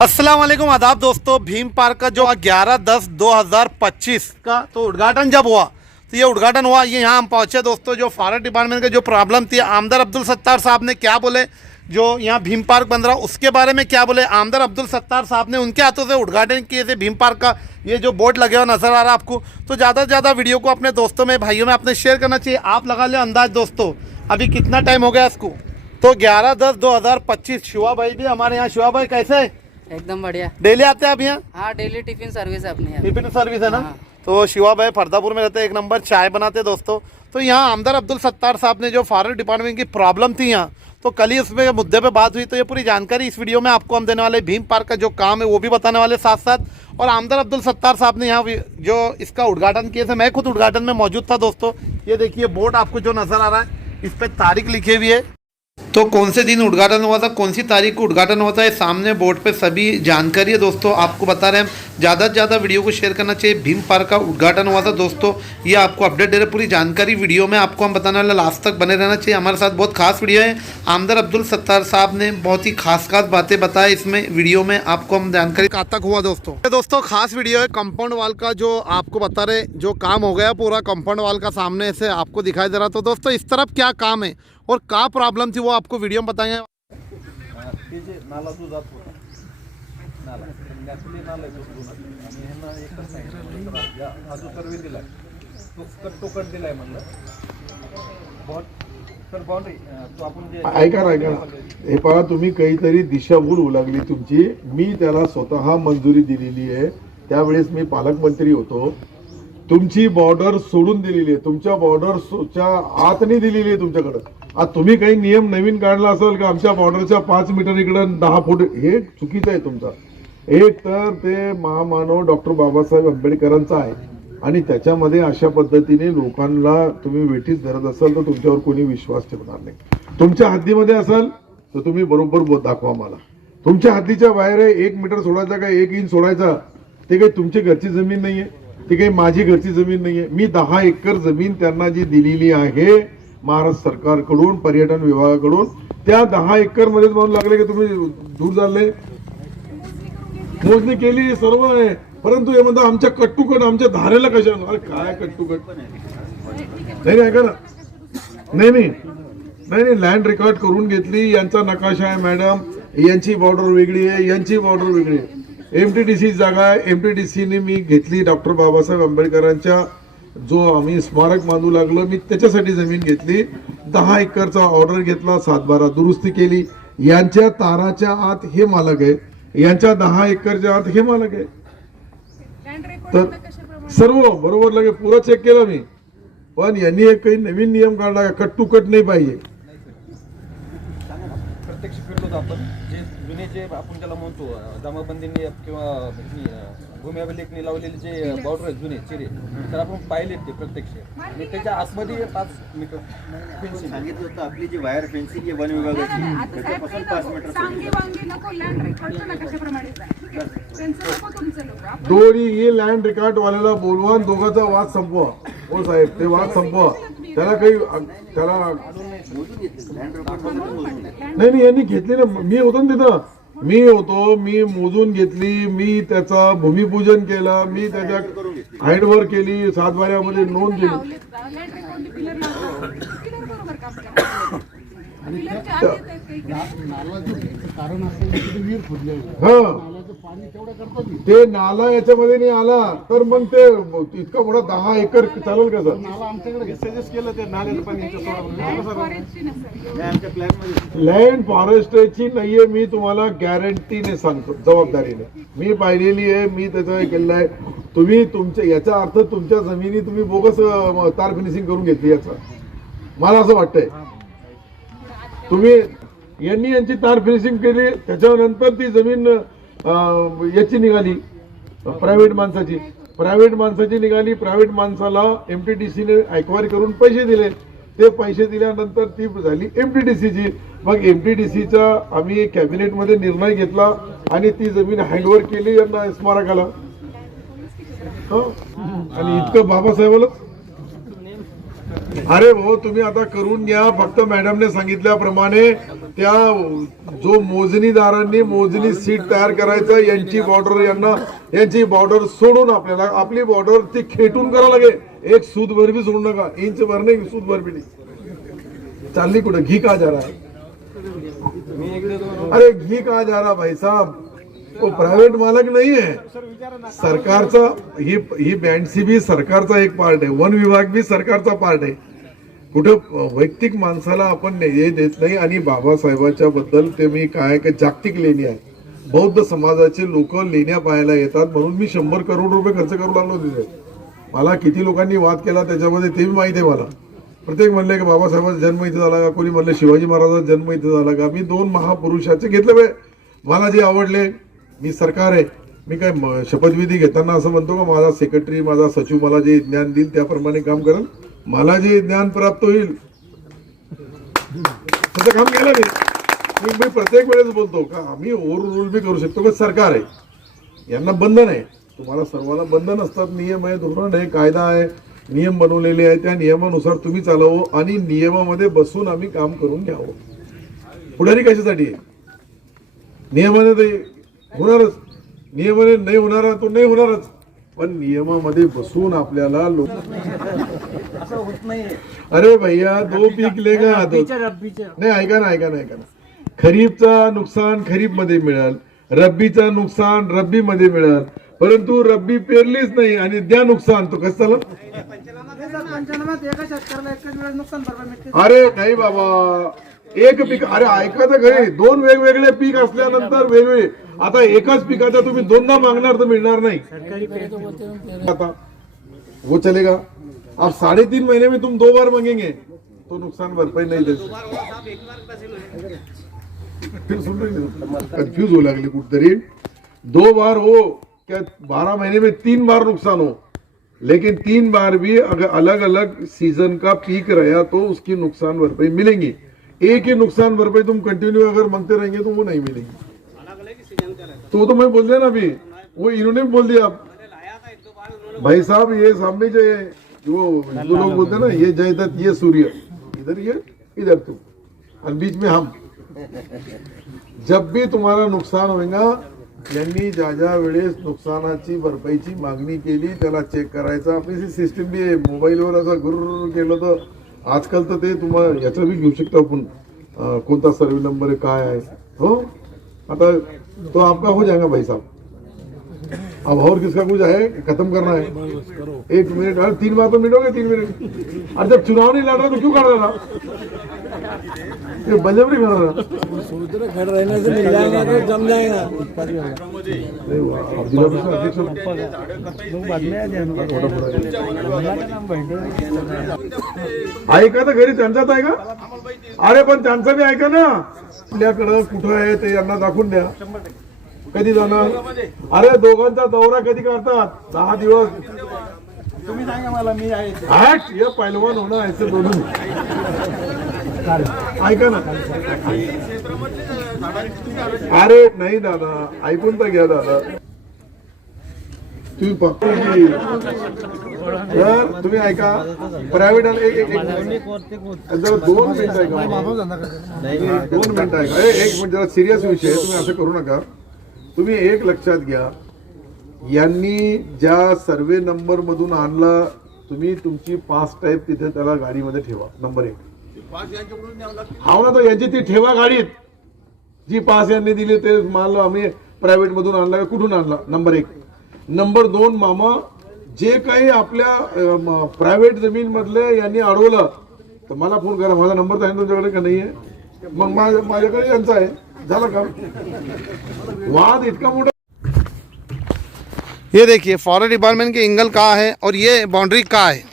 अस्सलाम वालेकुम आदाब दोस्तों। भीम पार्क का जो 11/10/2025 का तो उद्घाटन जब हुआ तो ये उद्घाटन हुआ, ये यहाँ हम पहुँचे दोस्तों। जो फॉरेस्ट डिपार्टमेंट का जो प्रॉब्लम थी, आमदार अब्दुल सत्तार साहब ने क्या बोले, जो यहाँ भीम पार्क बन रहा उसके बारे में क्या बोले। आमदार अब्दुल सत्तार साहब ने उनके हाथों से उद्घाटन किए थे भीम पार्क का। ये जो बोर्ड लगे हुआ नजर आ रहा है आपको, तो ज़्यादा से ज़्यादा वीडियो को अपने दोस्तों में, भाइयों में अपने शेयर करना चाहिए। आप लगा ले अंदाज दोस्तों, अभी कितना टाइम हो गया इसको। तो 11/10/2025 शिवा भाई भी हमारे यहाँ। शिवा भाई कैसे है? एकदम बढ़िया। डेली आते हैं आप यहाँ? हाँ, डेली टिफिन सर्विस है अपने यहाँ। टिफिन सर्विस है ना। हाँ। तो शिवा भाई फरदापुर में रहते हैं, एक नंबर चाय बनाते हैं दोस्तों। तो यहाँ आमदार अब्दुल सत्तार साहब ने जो फॉरेस्ट डिपार्टमेंट की प्रॉब्लम थी यहाँ, तो कल ही उसमें मुद्दे पे बात हुई। तो ये पूरी जानकारी इस वीडियो में आपको हम देने वाले। भीम पार्क का जो काम है वो भी बताने वाले साथ साथ। और आमदार अब्दुल सत्तार साहब ने यहाँ जो इसका उद्घाटन किए थे, मैं खुद उद्घाटन में मौजूद था दोस्तों। ये देखिए बोर्ड आपको जो नजर आ रहा है, इस पर तारीख लिखी हुई है। तो कौन से दिन उद्घाटन हुआ था, कौन सी तारीख को उद्घाटन हुआ था, ये सामने बोर्ड पे सभी जानकारी है दोस्तों। आपको बता रहे हैं ज़्यादा से ज़्यादा वीडियो को शेयर करना चाहिए। भीम पार्क का उद्घाटन हुआ था दोस्तों, ये आपको अपडेट दे रहे, पूरी जानकारी वीडियो में आपको हम बताने वाले। लास्ट तक बने रहना चाहिए हमारे साथ, बहुत खास वीडियो है। आमदार अब्दुल सत्तार साहब ने बहुत ही खास बातें बताई इसमें वीडियो में, आपको हम जानकारी कहाँ तक हुआ दोस्तों खास वीडियो है। कंपाउंड वाल का जो आपको बता रहे, जो काम हो गया पूरा कंपाउंड वाल का, सामने से आपको दिखाई दे रहा। तो दोस्तों इस तरफ क्या काम है और क्या प्रॉब्लम थी वो आपको वीडियो में बताएंगे। नाला जो जात होता नाला नॅचरली नाला आहे तो आणि ह्यांना एकच सांगितलं हा जो सर्वे दिलाय तो कट दिलाय म्हणलं तर बाउंड्री तो आपण जे ऐका हे पहा, तुम्ही काहीतरी दिशाभूल होऊ लागली तुमची। मी त्याला स्वतः मंजुरी दिलेली आहे, त्यावेळेस मी पालकमंत्री होतो। तुमची बॉर्डर सोडून दिलेली आहे, तुमच्या बॉर्डरच्या आत नाही दिलेली आहे तुमच्याकडे। आज तुम्ही काही नियम नवीन काढला असेल का आमच्या बॉर्डरच्या 5 मीटर इकडे 10 फूट, हे चुकीचं आहे तुमचा। एक तर ते महामानव डॉक्टर बाबासाहेब आंबेडकरांचा आहे आणि त्याच्यामध्ये अशा पद्धतीने लोकांना तुम्ही वेठीस धरत असाल तर तुमच्यावर कोणी विश्वास ठेवणार नाही। तुमच्या हद्दीमध्ये असाल तर तुम्ही बरोबर दाखवा मला। तुमच्या हद्दीच्या बाहेर 1 मीटर सोडायचा का 1 इंच सोडायचा, ते काही तुमची घरची जमीन नाहीये, ती काही माझी घरची जमीन नाहीये। मी 10 एकर जमीन त्यांना जी दिलेली आहे महाराष्ट्र सरकारकडून, पर्यटन विभागाकडून, त्या 10 एकर मध्येच म्हणून लागले की तुम्ही दूर चालले। मोजणी केली सर्व आहे, परंतु हे म्हणतात आमच्या कट्टुकट, आमच्या धारेला कशा। अरे काय कट्टुकट नाही, ऐका ना, नाही लँड रेकॉर्ड करून घेतली, यांचा नकाशा आहे मॅडम, यांची बॉर्डर वेगळी आहे, यांची बॉर्डर वेगळी आहे। एमटीडीसी जागा आहे, एमटीडीसीने मी घेतली डॉक्टर बाबासाहेब आंबेडकरांच्या जो आम्ही स्मारक बांधू लागलो, मी त्याच्यासाठी जमीन घेतली। 10 एकरचा ऑर्डर घेतला, 7/12 दुरुस्ती केली। यांच्या ताराच्या आत हे मालक आहे, यांच्या 10 एकरच्या आत हे मालक आहे। तर सर्व बरोबर लगे पुरा चेक केला मी, पण यांनी एक काही नवीन नियम काढला, कट टू कट नाही पाहिजे। प्रत्यक्ष फिरलो आपण जे जुने जे आपण त्याला म्हणतो जमाबंदीने किंवा भूमी अभिलेखने लावलेले जे बॉर्डर आहेत जुने चिरे, तर आपण पाहिलेत ते प्रत्यक्ष। आणि त्याच्या आतमध्ये 5 मीटर फेन्सिंग सांगितलं होतं। आपली जी वायर फेन्सिंग आहे वन विभागाची, त्याच्यापासून 5 मीटर दोन्ही हे लँड रेकॉर्ड वाल्याला बोलवा, दोघांचा वाद संपवा। हो साहेब, ते वाद संपवा, त्याला काही त्याला नाही यांनी घेतली ना, मी होतो ना तिथं, मी मोजून घेतली, मी त्याचा भूमिपूजन केलं, मी त्याच्या हाईटवर केली, 7/12 मध्ये नोंद केली। ते नाला याच्यामध्ये नाही आला तर मग ते इतका मोठा 10 एकर चालेल का सर? सजेस्ट केलं ते नाल्याचं पाणी लँड फॉरेस्टची नाहीये, मी तुम्हाला गॅरंटीने सांगतो, जबाबदारीने मी पाहिलेली आहे, मी त्याचं केलेलं आहे। तुम्ही तुमच्या याचा अर्थ तुमच्या जमिनी तुम्ही बोगस तार फिनिशिंग करून घेतली, याचा मला असं वाटतंय। तुम्ही यांची तार फिनिशिंग केली, त्याच्यानंतर ती जमीन याची निघाली, प्रायव्हेट माणसाची निघाली। प्रायव्हेट माणसाला एमटीडीसीने एक्वायर करून पैसे दिले, ते पैसे दिल्यानंतर ती झाली एमटीडीसीची। मग एमटीडीसीचा आम्ही कॅबिनेटमध्ये निर्णय घेतला आणि ती जमीन हँडओव्हर केली यांना स्मारकाला। आणि इतकं बाबासाहेबाला, अरे भाऊ तुम्ही आता करून घ्या, फक्त मॅडमने सांगितल्याप्रमाणे त्या जो मोजणीदारांनी मोजणी सीट तयार करायचं यांची बॉर्डर यांची बॉर्डर सोडून आपल्याला आपली बॉर्डर ती खेटून करावं लागेल. एक सूद भर भी सोडू नका, इंच भर नाही, सूद भर भी नाही. चालली कुठं घी का जा रहा है? अरे घी कहा जा रहा भाई साहब, तो प्राइवेट मालक नहीं है. सरकारचा ही बँडसी भी सरकारचा एक पार्ट आहे, वन विभाग भी सरकारचा पार्ट आहे. कुठं वैयक्तिक माणसाला आपण हे देत नाही. आणि बाबासाहेबांच्या बद्दल ते मी काय जागतिक लेणी आहे, बौद्ध समाजाचे लोक लेण्या पाहायला येतात म्हणून मी 100 करोड रुपये खर्च करू लागलो तिथे. मला किती लोकांनी वाद केला त्याच्यामध्ये ते माहिती आहे मला. प्रत्येक म्हणले की बाबासाहेबांचा जन्म इथे झाला का, कोणी म्हणलं शिवाजी महाराजांचा जन्म इथे झाला का. मी 2 महापुरुषाचे घेतले बे, मला जे आवडले. मी सरकार आहे, मी काय शपथविधी घेताना असं म्हणतो का माझा सेक्रेटरी माझा सचिव मला जे ज्ञान देईल त्याप्रमाणे काम करेल, मला जे ज्ञान प्राप्त होईल तसं काम केलं मी प्रत्येक वेळेस बोलतो का आम्ही ओव्हर रूल बी करू शकतो. का सरकार आहे, यांना बंधन आहे, तुम्हाला सर्वांना बंधन असतात, नियम आहे, धोरण आहे, कायदा आहे, नियम बनवलेले आहे, त्या नियमानुसार तुम्ही चालवं आणि नियमामध्ये बसून आम्ही काम करून घ्यावं. पुढारी कशासाठी आहे? नियमाने ते होणारच, नियमाने नाही होणार तो नाही होणारच, पण नियमामध्ये बसून आपल्याला लोक असं होत नाही. अरे भैया 2 पीक लेगा नाही. ऐका ना, खरीपचा नुकसान खरीप मध्ये मिळेल, रब्बीचा नुकसान रब्बी मध्ये मिळेल, परंतु रब्बी पेरलीच नाही आणि द्या नुकसान, तो कसं चाललं? अरे नाही बाबा, एक पीक, अरे ऐका तर खरी, 2 वेगवेगळे पीक असल्यानंतर वेगवेगळे, आता एकाच पिकाचा तुम्ही 2दा मागणार तर मिळणार नाही. आता वो चलेगा, अब 3.5 महीने में तुम 2 बार मांगेंगे तो नुकसान भरपाई नहीं दे. फिर सुन रहे कंफ्यूज हो लागले कुठतरी. 2 बार हो क्या 12 महीने में 3 बार नुकसान हो, लेकिन 3 बार भी अगर अलग अलग सीजन का पीक रहा तो उसकी नुकसान भरपाई मिलेंगी. एक ही नुकसान भरपाई तुम कंटिन्यू अगर मांगते रहेंगे तो वो नहीं मिलेगी. तो मैं बोल दिया ना अभी, वो इन्होंने बोल दिया भाई साहब, ये सामने जो वो हिंदू लोग बोलते हैं ना, ये जयदत्त ये सूर्य, इधर ये इधर तुम और बीच में हम. जब भी तुम्हाला नुकसान होईना, यांनी ज्या वेळेस नुकसानाची भरपाईची मागणी केली त्याला चेक करायचा. आपली सिस्टीम बी आहे, मोबाईलवर असं गुर्र केलं तर आजकाल तर ते तुम्हाला याचं बी घेऊ शकतो आपण, कोणता सर्वे नंबर आहे काय आहे. हो आता तो आपका हो जाएगा भाई साहब. अब और किसका कुछ है, खत्म करना है. 1 मिनट, अरे 3 बार तो मिनटोगे 3 मिनट. अरे जब चुनाव नहीं लड़ रहा तो क्यों कर रहा था, ये बलजबरी कर रहा था. खड़े रहने से मिल जाएगा तो जम जाएगा. ऐका तर घरी त्यांचाच आहे का? अरे पण त्यांचं बी ऐका ना, आपल्याकडं कुठं आहे ते यांना दाखवून द्या. कधी जाणार? अरे दोघांचा दौरा कधी करतात? 10 दिवस. तुम्ही सांगा मला, मी आहे. ये पहलवान होणं ऐसे दोनों. ऐका ना, अरे नाही दादा, ऐकून तर घ्या दादा. तुम्ही फक्त तुम्ही ऐका, प्रायव्हेट जरा 2 मिनिट ऐका, 2 मिनिट ऐका. 1 मिनिट, जरा सिरियस विषय आहे, तुम्ही असं करू नका. तुम्ही एक लक्षात घ्या, यांनी ज्या सर्वे नंबर मधून आणला, तुम्ही तुमची पास टाईप तिथे त्याला गाडीमध्ये ठेवा. नंबर 1. हा ना, तर यांची ती ठेवा गाडीत, जी पास यांनी दिली ते माल आम्ही प्रायव्हेट मधून आणला का कुठून आणला. नंबर 1. नंबर 2, मामा जे काही आपल्या प्रायव्हेट जमीन मधले यांनी अडवलं तर मला फोन करा. माझा नंबर तर आहे तुमच्याकडे का नाहीये? मग माझ्याकडे यांचा आहे, झालं का? वाद इतका मोठा. ये देखिए फॉरेस्ट डिपार्टमेंट के एंगल कहाँ है और ये बाउंड्री कहाँ है.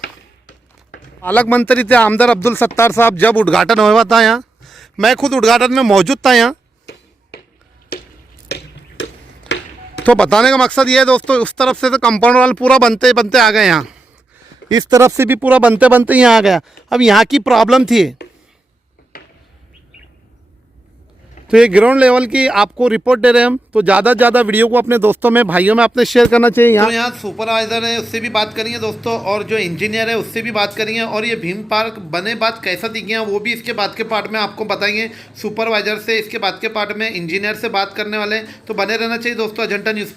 पालक मंत्री थे आमदार अब्दुल सत्तार साहब, जब उद्घाटन हुआ था यहाँ, मैं खुद उद्घाटन में मौजूद था यहाँ. तो बताने का मकसद ये है दोस्तों, उस तरफ से तो कंपाउंड वाल पूरा बनते बनते आ गए यहाँ, इस तरफ से भी पूरा बनते बनते यहाँ आ गया. अब यहाँ की प्रॉब्लम थी तो ये ग्राउंड लेवल की आपको रिपोर्ट दे रहे हैं हम। तो ज़्यादा से ज़्यादा वीडियो को अपने दोस्तों में, भाइयों में अपने शेयर करना चाहिए। तो यहाँ सुपरवाइजर है, उससे भी बात करेंगे दोस्तों, और जो इंजीनियर है उससे भी बात करेंगे, और ये भीम पार्क बने बाद कैसा दिखे हैं वो भी इसके बाद के पार्ट में आपको बताएंगे। सुपरवाइजर से इसके बाद के पार्ट में इंजीनियर से बात करने वाले हैं। तो बने रहना चाहिए दोस्तों अजंता न्यूज़।